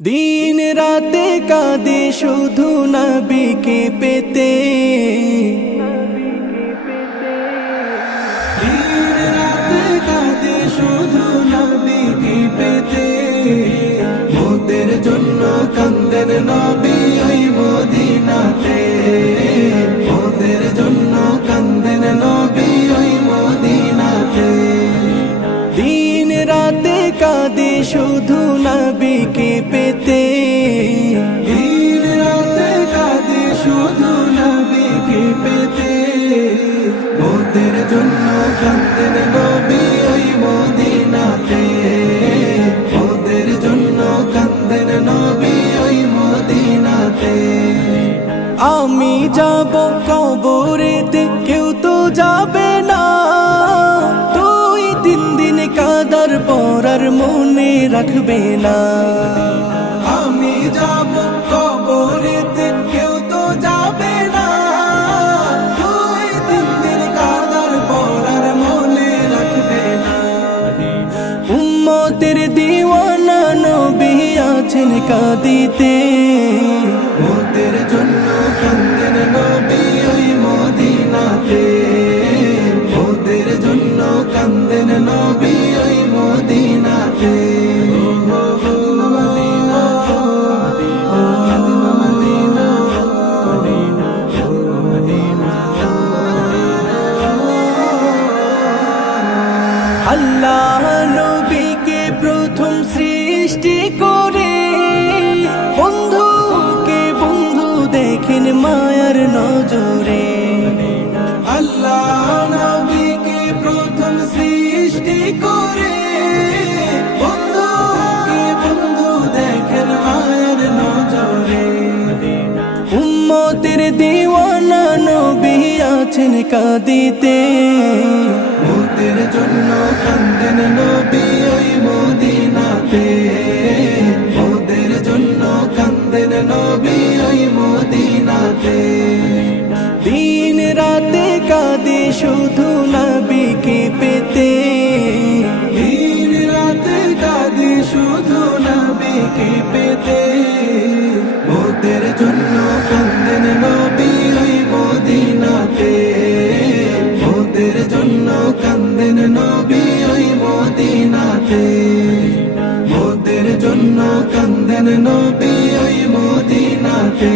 দিন রাতে কাঁদে শুধু নবীকে পেতে, দিন রাতে কাঁদে শুধু নবীকে পেতে। মোদের জন্য কান্দেন নবী ওই মদিনাতে, মোদের জন্য কান্দেন নবী ওই মদিনাতে। দিন রাতে কাঁদে শুধু নবীকে পেতে, দিন রাতে কাঁদে শুধু নবীকে পেতে। মোদের জন্য কান্দেন নবী ওই মদিনাতে, মোদের জন্য কান্দেন নবী ওই মদিনাতে। আমি যাব কবরেতে কেউ তো যাবে না, তুই তিন দিন কাদার পর আর মনে রাখবে না। আমি যাব কবরেতে কেউ তো যাবে না, তুই তিন দিন কাদার পর আর মনে রাখবে না। উম্মতের দিওয়ানা নবী আছেন কাঁদিতে, মোদের জন্য কান্দেন নবী ওই মদিনাতে, মোদের জন্য কান্দেন নবী ওই মদিনাতে। আল্লাহ নবীকে প্রথম সৃষ্টি করে বন্ধুকে বন্ধু দেখেন মায়ার নজরে। আল্লাহ নবীকে প্রথম সৃষ্টি করে বন্ধুকে বন্ধু দেখেন মায়ার নজরে। উম্মতের দিওয়ানা নবী আছেন কাঁদিতে, মোদের জন্য কান্দেন নবী ওই মদিনাতে, মোদের জন্য কান্দেন নবী ওই মদিনাতে। দিন রাতে কাঁদে শুধু নবীকে পেতে, দিন রাতে কাঁদে শুধু নবীকে পেতে। মোদের জন্য কান্দেন নবী ওই মদিনাতে, মোদের জন্য কান্দেন নবী ওই মদিনাতে, মোদের জন্য কান্দেন নবী ওই মদিনাতে।